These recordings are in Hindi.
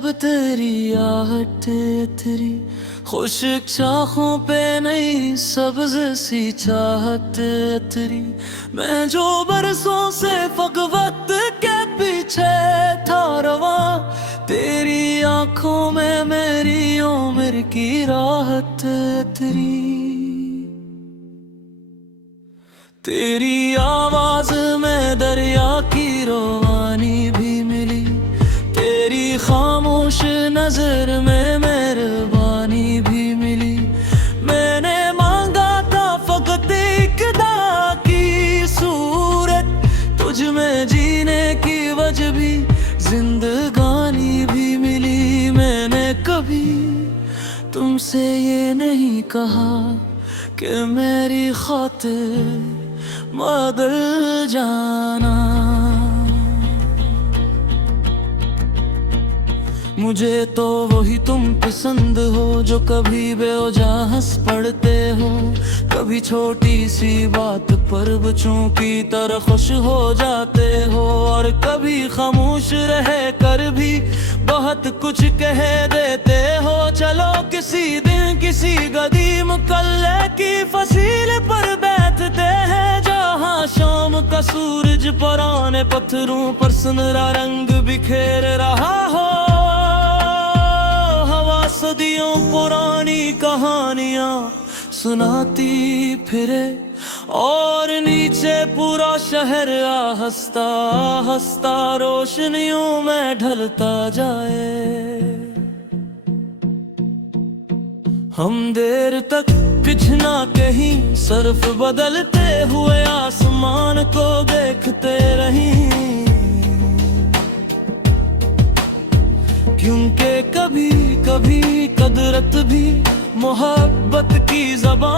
जब तेरी आहट तेरी खुश्क शाखों पे नहीं सब्ज सी चाहत तेरी। मैं जो बरसों से फकवत के पीछे था रवा, तेरी आंखों में मेरी उम्र की राहत तेरी। तेरी आवाज में दरिया की रवानी भी मिली, तेरी खामोश नजर में मेहरबानी भी मिली। मैंने मांगा था फकत एक खुदा की सूरत, तुझ में जीने की वजह भी जिंदगानी भी मिली। मैंने कभी तुमसे ये नहीं कहा कि मेरी खातिर बदल जाना। मुझे तो वही तुम पसंद हो जो कभी बेवजह हंस पड़ते हो, कभी छोटी सी बात पर बच्चों की तरह खुश हो जाते हो, और कभी खामोश रह कर भी बहुत कुछ कह देते हो। चलो किसी दिन किसी गदीम कल्ले की फसील पर बैठते हैं, जहाँ शाम का सूरज पुराने पत्थरों पर सुनहरा रंग बिखेर रहा हो। सदियों पुरानी कहानियां सुनाती फिरे और नीचे पूरा शहर हंसता हंसता रोशनियों में ढलता जाए। हम देर तक पिछना कहीं सर्फ बदलते हुए आसमान को देखते रहीं, क्योंकि कभी कभी कदरत भी मोहब्बत की ज़बान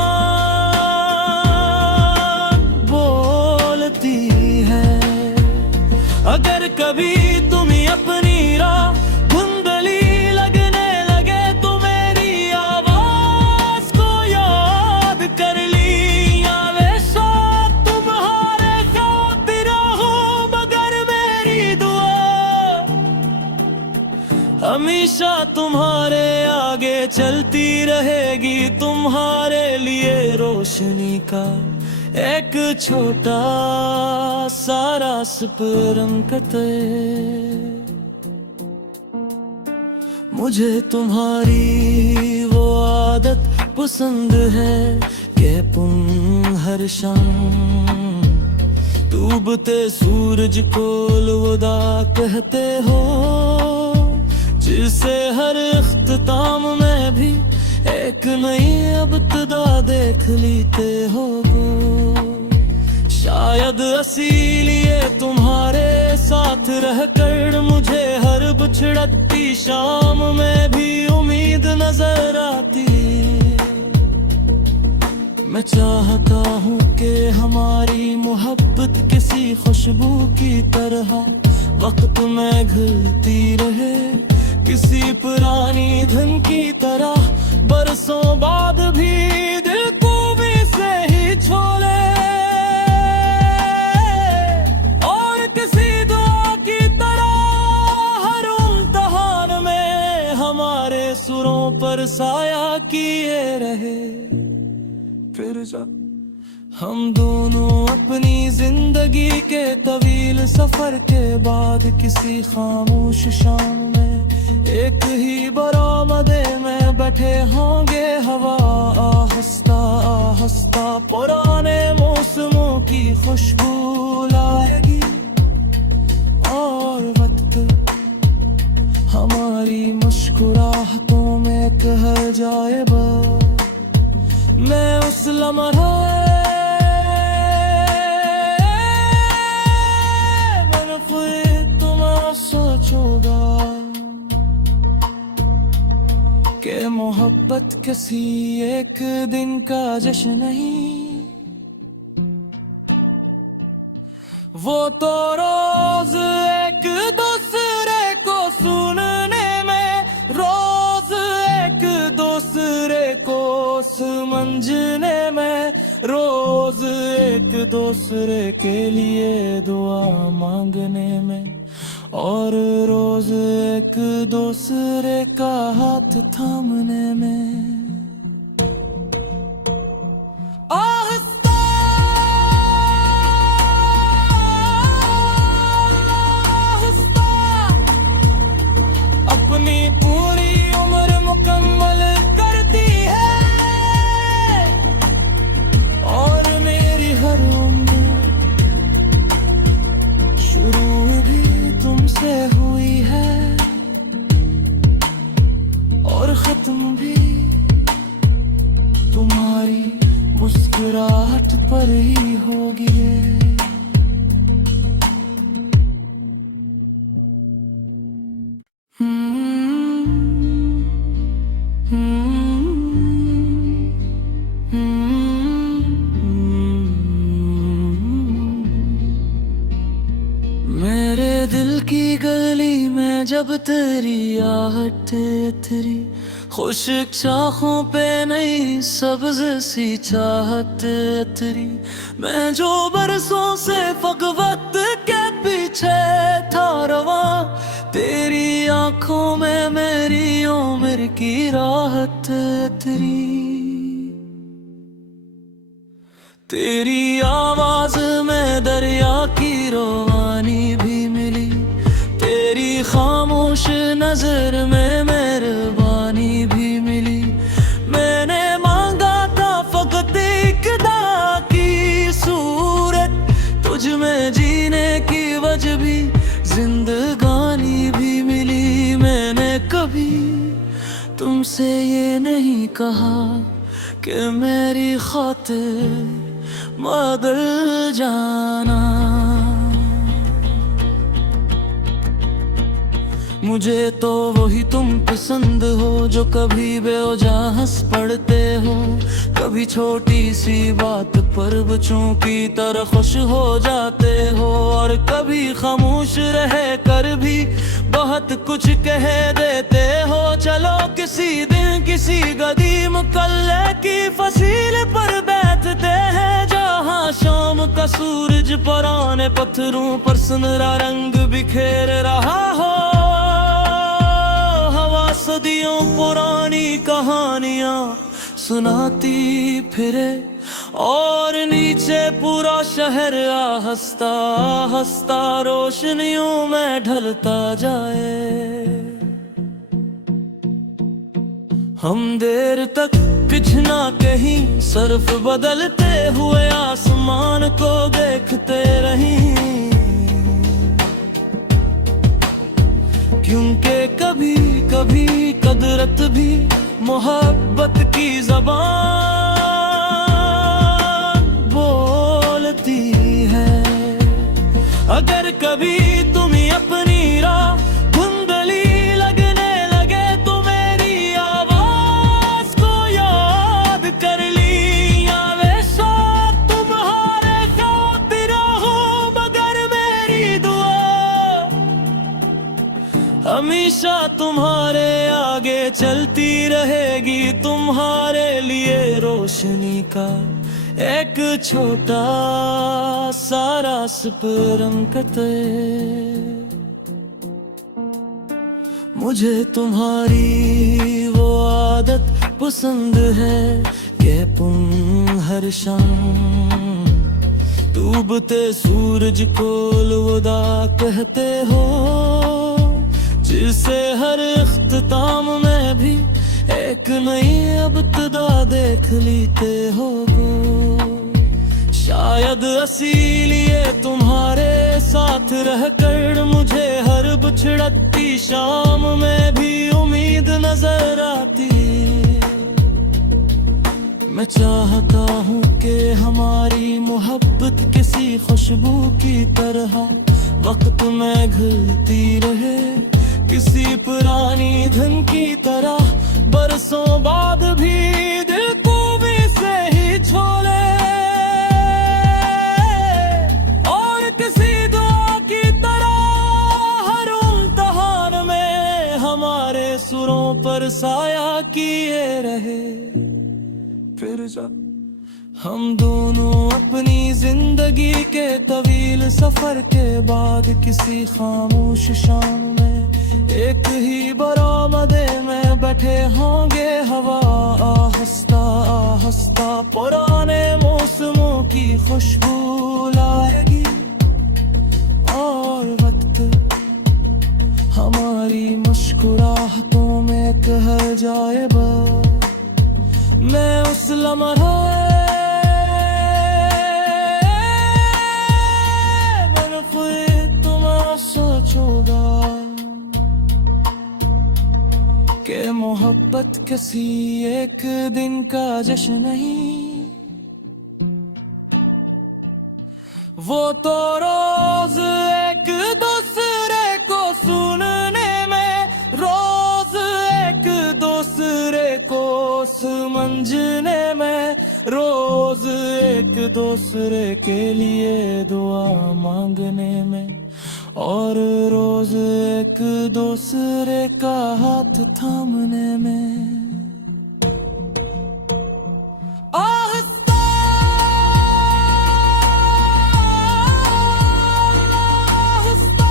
बोलती है। अगर कभी तुम्हें अपनी राह धुंधली लगने लगे तो मेरी आवाज को याद कर ली, या वे साथ तुम्हारे खातिर हो, मगर मेरी दुआ हमेशा तुम्हारे आगे चलती रहेगी, तुम्हारे लिए रोशनी का एक छोटा सा रास्ता। मुझे तुम्हारी वो आदत पसंद है कि तुम हर शाम डूबते सूरज को अलविदा कहते हो, जिसे हर इख्तिताम में भी एक नई इब्तिदा देख लेते हो। शायद इसीलिए तुम्हारे साथ रहकर मुझे हर बिछड़ती शाम में भी उम्मीद नजर आती। मैं चाहता हूँ कि हमारी मोहब्बत किसी खुशबू की तरह वक्त में घुलती रहे, किसी पुरानी धन की तरह बरसों बाद भी दिल को भी से ही छोड़े, और किसी दुआ की तरह हर इम्तिहान में हमारे सुरों पर साया किए रहे। फिर जब हम दोनों अपनी जिंदगी के तवील सफर के बाद किसी खामोश शाम में एक ही बरामदे में बैठे होंगे, हवा आहिस्ता आहिस्ता पुराने मौसमों की खुशबू लाएगी, और वक्त हमारी मुस्कुराहटों में कह जाएगा। मैं उस लम्हे सोचूंगा कि मोहब्बत किसी एक दिन का जश्न नहीं, वो तो रोज एक दूसरे को सुनने में, रोज एक दूसरे को समझने में, रोज एक दूसरे के लिए दुआ मांगने में, और रोज एक दूसरे का हाथ थामने में आहिस्ता आहिस्ता अपनी पूरी उम्र मुकम्मल करती है। और मेरी हर उम्र शुरू भी तुमसे हुई है और खत्म भी तुम्हारी मुस्कुराहट पर ही होगी। मेरे दिल की गली में जब तेरी आहट उतरी, खुश्क शाखों पे नई सब्ज सी चाहत उतरी। मैं जो बरसों से फकवत के पीछे था रवा, तेरी आंखों में मेरी उम्र की राहत उतरी। तेरी आवाज में दरिया की रवानी भी मिली, तेरी खामोश नजर में मेहरबानी भी मिली। मैंने मांगा था फकत एक खुदा की सूरत, तुझ में जीने की वजह भी जिंदगानी भी मिली। मैंने कभी तुमसे ये नहीं कहा कि मेरी खातिर बदल जाना। मुझे तो वही तुम पसंद हो जो कभी बेवजह हंस पड़ते हो, कभी छोटी सी बात पर बच्चों की तरह खुश हो जाते हो, और कभी खामोश रह कर भी बहुत कुछ कह देते हो। चलो किसी दिन किसी कदीम कल्ले की फसील पर बैठते हैं, जहाँ शाम का सूरज पुराने पत्थरों पर सुनहरा रंग बिखेर रहा हो। सदियों पुरानी कहानियां सुनाती फिरे और नीचे पूरा शहर आहिस्ता आहिस्ता रोशनियों में ढलता जाए। हम देर तक कुछ ना कहीं सिर्फ बदलते हुए आसमान को देखते रहीं, क्योंकि कभी कभी कदरत भी मोहब्बत की ज़बान बोलती है। अगर कभी तुम्हें अपनी राह धुंधली लगने लगे तो मेरी आवाज को याद कर ली, या वैसा तुम्हारे खातिर हो, मगर मेरी दुआ हमेशा तुम्हारे आगे चलती रहेगी, तुम्हारे लिए रोशनी का एक छोटा सा रास्ता। मुझे तुम्हारी वो आदत पसंद है कि तुम हर शाम डूबते सूरज को अलविदा कहते हो, जिसे हर इख्तिताम में भी एक नई इब्तिदा देख लेते हो। शायद इसीलिए तुम्हारे साथ रहकर मुझे हर बिछड़ती शाम में भी उम्मीद नजर आती। मैं चाहता हूँ कि हमारी मोहब्बत किसी खुशबू की तरह वक्त में घुलती रहे, किसी पुरानी धन की तरह बरसों बाद भी दिल को भी से ही छोड़े, और किसी दुआ की तरह हर इम्तिहान में हमारे सुरों पर साया किए रहे। फिर जा हम दोनों अपनी जिंदगी के तवील सफर के बाद किसी खामोश शाम में एक ही बरामदे में बैठे होंगे। हवा आहिस्ता आहिस्ता पुराने मौसमों की खुशबू लाएगी और वक्त हमारी मुस्कुराहटों में कह जाएगा। मैं उस लम्हे के मोहब्बत किसी एक दिन का जश्न नहीं, वो तो रोज एक दूसरे को सुनने में, रोज एक दूसरे को समझने में, रोज एक दूसरे के लिए दुआ मांगने में, और रोज एक दूसरे का हाथ थामने में। आहिस्ता आहिस्ता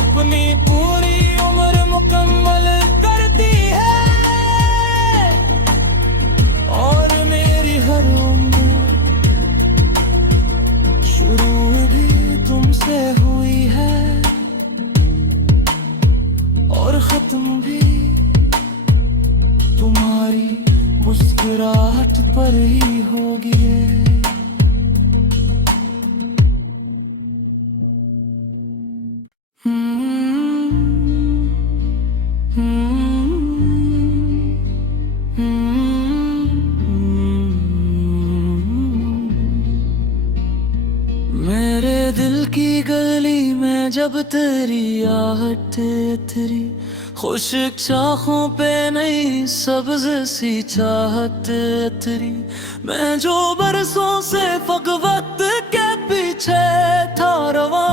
अपनी पूरी उम्र मुकम्मल करती है, और मेरी हर उम्र शुरू भी तुमसे हुई है, और खत्म भी तुम्हारी मुस्कुराहट पर ही होगी। मेरे दिल की गली में जब तेरी आहट तेरी, खुशक शाखों पे नई सब्ज सी चाहत तेरी, मैं जो बरसों से फकवत के पीछे था रवा,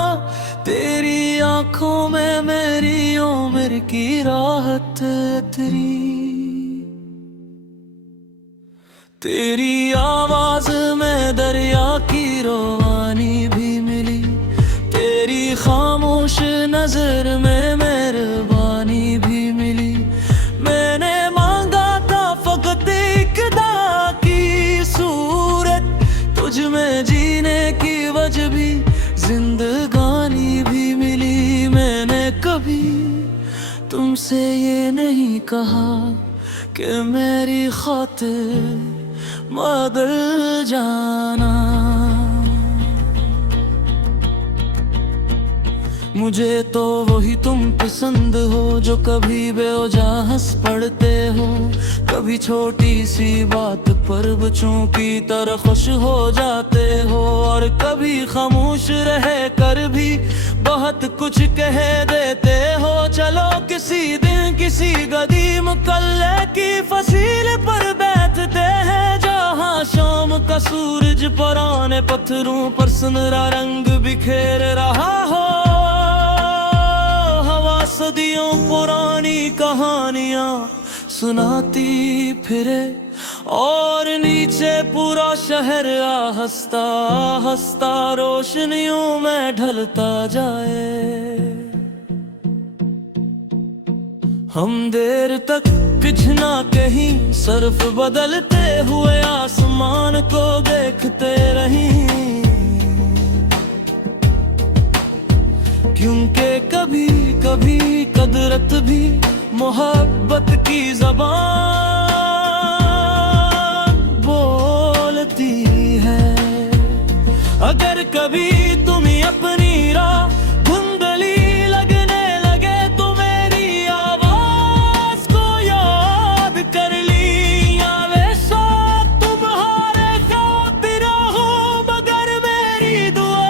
तेरी आंखों में मेरी उम्र की राहत तेरी आवाज में दरिया की रवानी भी मिली, तेरी खामोश नजर में मेहरबानी भी मिली। मैंने मांगा था फकत एक खुदा की सूरत, तुझ में जीने की वजह भी जिंदगानी भी मिली। मैंने कभी तुमसे ये नहीं कहा कि मेरी खातिर बदल जाना, मुझे तो वही तुम पसंद हो जो कभी बेवजह हंस पड़ते हो, कभी छोटी सी बात पर बच्चों की तरह खुश हो जाते हो, और कभी खामोश रह कर भी बहुत कुछ कह देते हो। चलो किसी दिन किसी गदीम कल्ले की फसील पर बैठते हैं, जहाँ शाम का सूरज पुराने पत्थरों पर सुनहरा रंग बिखेर रहा हो। हवा सदियों पुरानी कहानियाँ सुनाती फिरे, और नीचे पूरा शहर आहिस्ता आहिस्ता रोशनियों में ढलता जाए। हम देर तक कुछ ना कहीं सिर्फ बदलते हुए आसमान को देखते रहीं, क्योंकि कभी कभी कदरत भी मोहब्बत की ज़बान बोलती है। अगर कभी तुम्हें अपनी राह धुंधली लगने लगे तो मेरी आवाज को याद कर ली, या वैसा तुम्हारे खातिर हो, मगर मेरी दुआ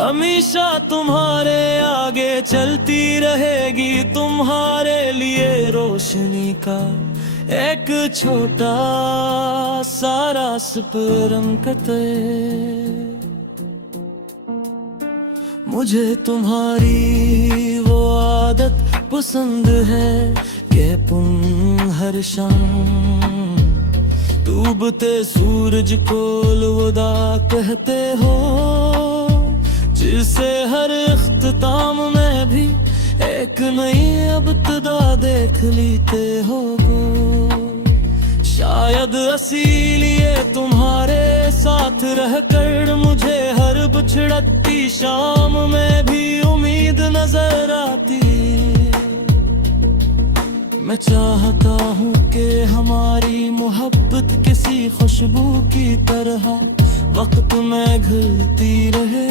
हमेशा तुम्हारे आगे चलती रहेगी, तुम्हारे लिए रोशनी का एक छोटा सा रास्ता। मुझे तुम्हारी वो आदत पसंद है कि तुम हर हर शाम। डूबते सूरज को अलविदा कहते हो, जिसे हर इख्तिताम में भी एक नई इब्तिदा देख लेते हो। शायद इसीलिए तुम्हारे साथ रहकर मुझे हर बिछड़ती शाम में भी उम्मीद नजर आती। मैं चाहता हूँ कि हमारी मोहब्बत किसी खुशबू की तरह वक्त में घुलती रहे,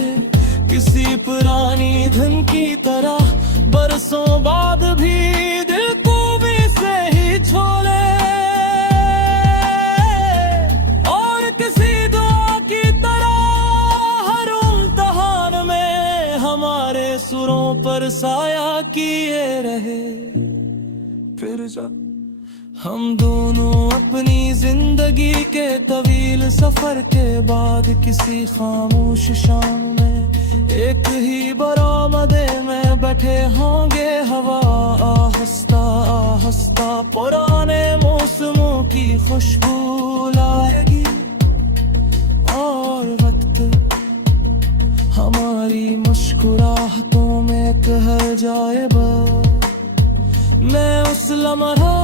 किसी पुरानी धन की तरह बरसों बाद भी दिल को भी से ही छोड़े, और किसी दुआ की तरह हर इम्तिहान में हमारे सुरों पर साया किए रहे। फिर जब हम दोनों अपनी जिंदगी के तवील सफर के बाद किसी खामोश शाम में एक ही बरामदे में बैठे होंगे, हवा आहिस्ता आहिस्ता पुराने मौसमों की खुशबू लाएगी, और वक्त हमारी मुस्कुराहटों में कह जाएगा। मैं उस लम्हे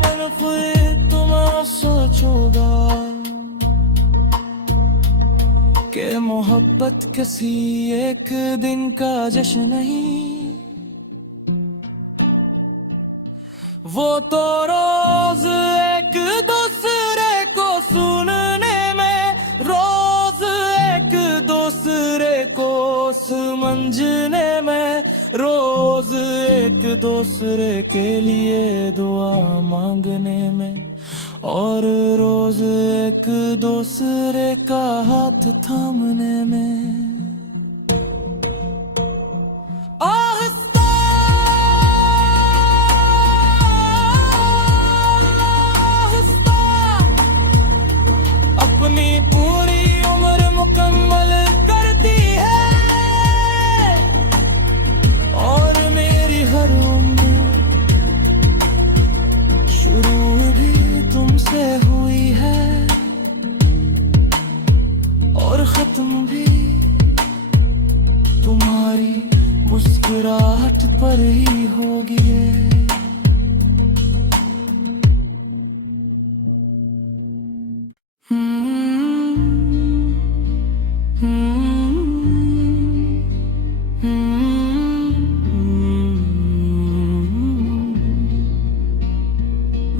मन फिर तुम्हें सोचूंगा कि मोहब्बत किसी एक दिन का जश्न नहीं, वो तो रोज एक दूसरे को सुनने में, रोज एक दूसरे को समझने में, रोज एक दूसरे के लिए दुआ मांगने में, और रोज एक दूसरे का हाथ थामने में। आहिस्ता आहिस्ता अपनी पूरी उम्र मुकम्मल करती है, और मेरी हर उम्र शुरू भी तुमसे हुई है, और खत्म भी तुम्हारी मुस्कुराहट पर ही होगी।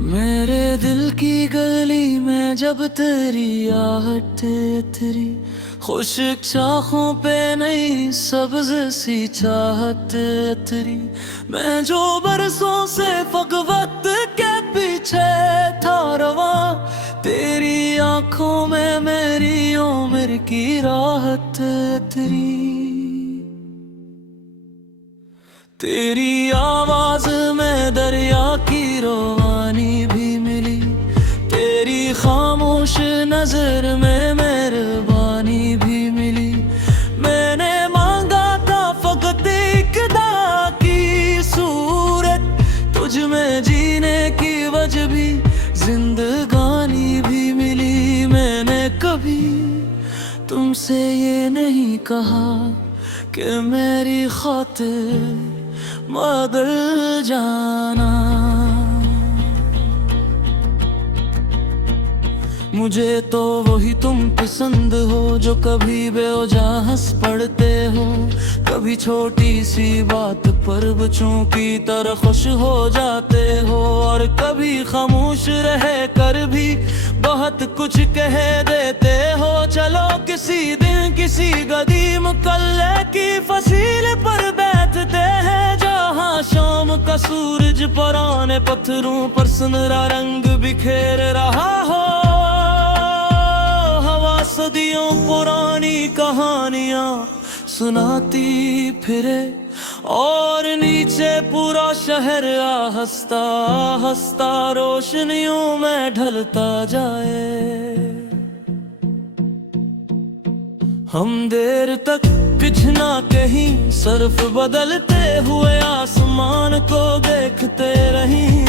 मेरे दिल की गली में जब तेरी आहट तेरी, खुशक शाखों पे नई सब्ज सी चाहत तेरी, मैं जो बरसों से फकवत के पीछे था रवा, तेरी आंखों में मेरी उम्र की राहत तेरी आवाज में दरिया की रवानी भी मिली, तेरी खामोश नजर में मेहरबानी भी मिली। मैंने मांगा था फकत एक खुदा की सूरत, तुझ में जीने की वजह भी जिंदगानी भी मिली। मैंने कभी तुमसे ये नहीं कहा कि मेरी खातिर बदल जाना। मुझे तो वही तुम पसंद हो जो कभी बेवजह हंस पड़ते हो, कभी छोटी सी बात पर बच्चों की तरह खुश हो जाते हो, और कभी खामोश रह कर भी बहुत कुछ कह देते हो। चलो किसी दिन किसी कदीम कल्ले की फसील पर बैठते हैं, जहाँ शाम का सूरज पुराने पत्थरों पर सुनहरा रंग बिखेर रहा हो। हवा सदियों पुरानी कहानियाँ सुनाती फिरे, और नीचे पूरा शहर आहिस्ता आहिस्ता रोशनियों में ढलता जाए। हम देर तक कुछ ना कहीं सिर्फ बदलते हुए आसमान को देखते रहीं,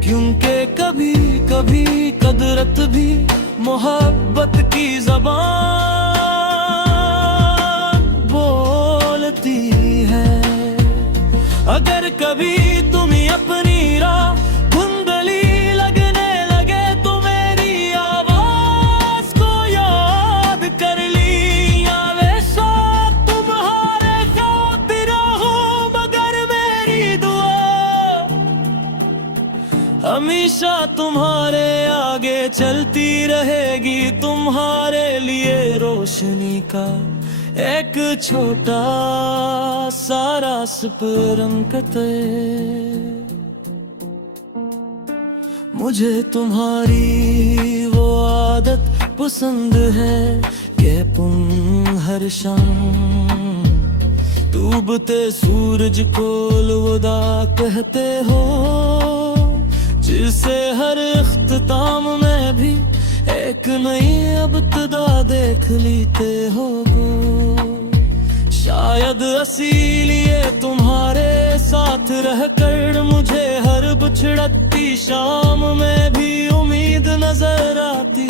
क्योंकि कभी कभी कदरत भी मोहब्बत की ज़बान बोलती है। अगर कभी तुम्हें अपनी राह धुंधली लगने लगे तो मेरी आवाज को याद कर ली, या वे साथ तुम्हारे खातिर हो, मगर मेरी दुआ हमेशा तुम्हारे आगे चलती रहेगी, तुम्हारे लिए रोशनी का एक छोटा सा रास्ता। मुझे तुम्हारी वो आदत पसंद है कि तुम हर शाम डूबते सूरज को अलविदा कहते हो, जिसे हर इख्तिताम में भी एक नई इब्तिदा देख लेते हो। शायद इसीलिए तुम्हारे साथ रहकर मुझे हर बिछड़ती शाम में भी उम्मीद नजर आती।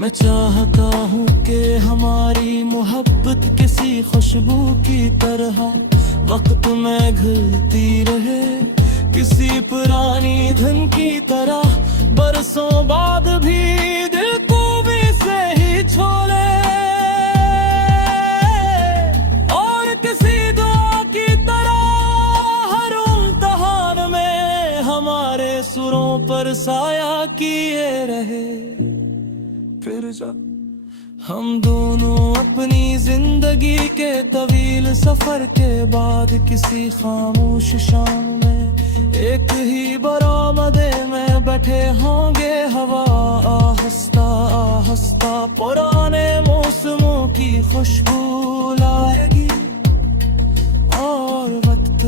मैं चाहता हूँ कि हमारी मोहब्बत किसी खुशबू की तरह वक्त में घुलती रहे, किसी पुरानी धन की तरह बरसों बाद भी दिल को भी से ही छोड़े, और किसी दुआ की तरह हर इम्तिहान में हमारे सुरों पर साया किए रहे। फिर जब हम दोनों अपनी जिंदगी के तवील सफर के बाद किसी खामोश शाम में एक ही बरामदे में बैठे होंगे, हवा आहिस्ता आहिस्ता पुराने मौसमों की खुशबू लाएगी, और वक्त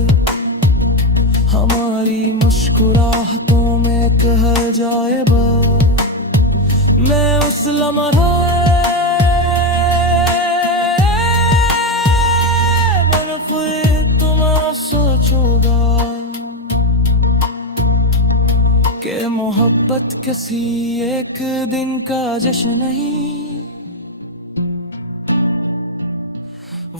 हमारी मुस्कुराहटों में कह जाएगा। मैं उस लम्हे सोचूंगा कि मोहब्बत किसी एक दिन का जश्न नहीं,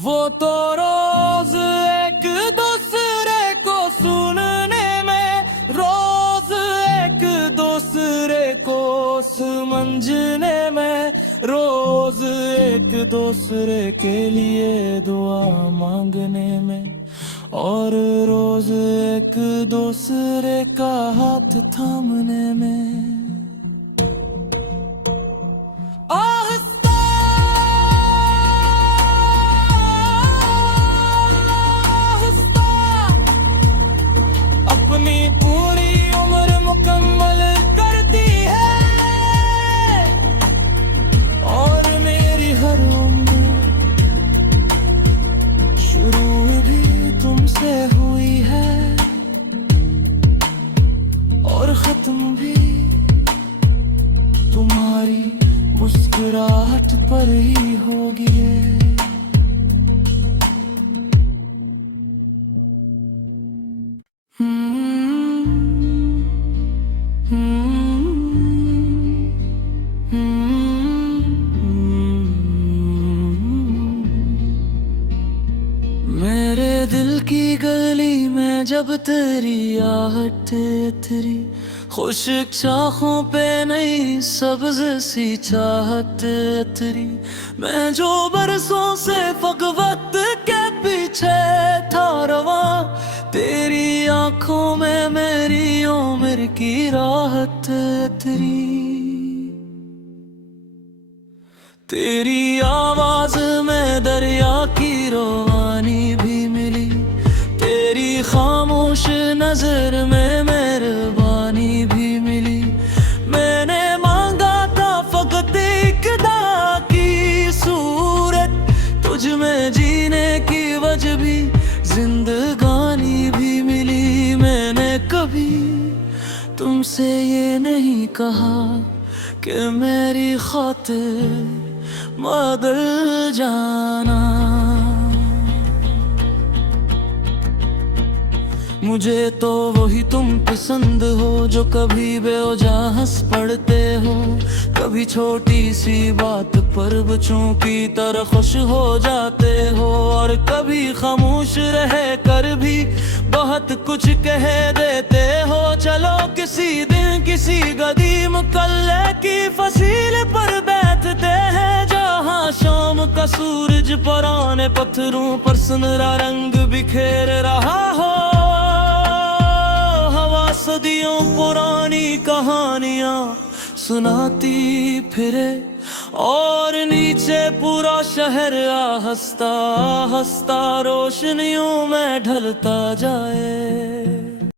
वो तो रोज एक दूसरे को सुनने में, रोज एक दूसरे को समझने में, रोज एक दूसरे के लिए दुआ मांगने में, और रोज एक दूसरे का हाथ थामने में। आहिस्ता आहिस्ता अपनी पूरी उम्र मुकम्मल करती है, और मेरी हर उम्र शुरू भी तुमसे हुई है, और खत्म भी तुम्हारी मुस्कुराहट पर ही होगी। मेरे दिल की गली में जब तेरी आहट तेरी खुशक शाखों पे नई सब्ज सी चाहत तेरी, मैं जो बरसों से फकवत के पीछे था रवा, तेरी आंखों में मेरी उम्र की राहत तेरी आवाज में दरिया की रोवानी भी मिली, तेरी खामोश नजर में मेहरबानी भी मिली। मैंने मांगा था फकत एक खुदा की सूरत, तुझ में जीने की वजह भी जिंदगानी भी मिली। मैंने कभी तुमसे ये नहीं कहा कि मेरी खातिर बदल जाना। मुझे तो वही तुम पसंद हो जो कभी बेवजह हंस पड़ते हो, कभी छोटी सी बात पर बच्चों की तरह खुश हो जाते हो, और कभी खामोश रह कर भी बहुत कुछ कह देते हो। चलो किसी दिन किसी कदीम कल्ले की फसील पर बैठते हैं, जहाँ शाम का सूरज पुराने पत्थरों पर सुनहरा रंग बिखेर रहा हो। सदियों पुरानी कहानियां सुनाती फिरे और नीचे पूरा शहर हंसता हंसता रोशनियों में ढलता जाए।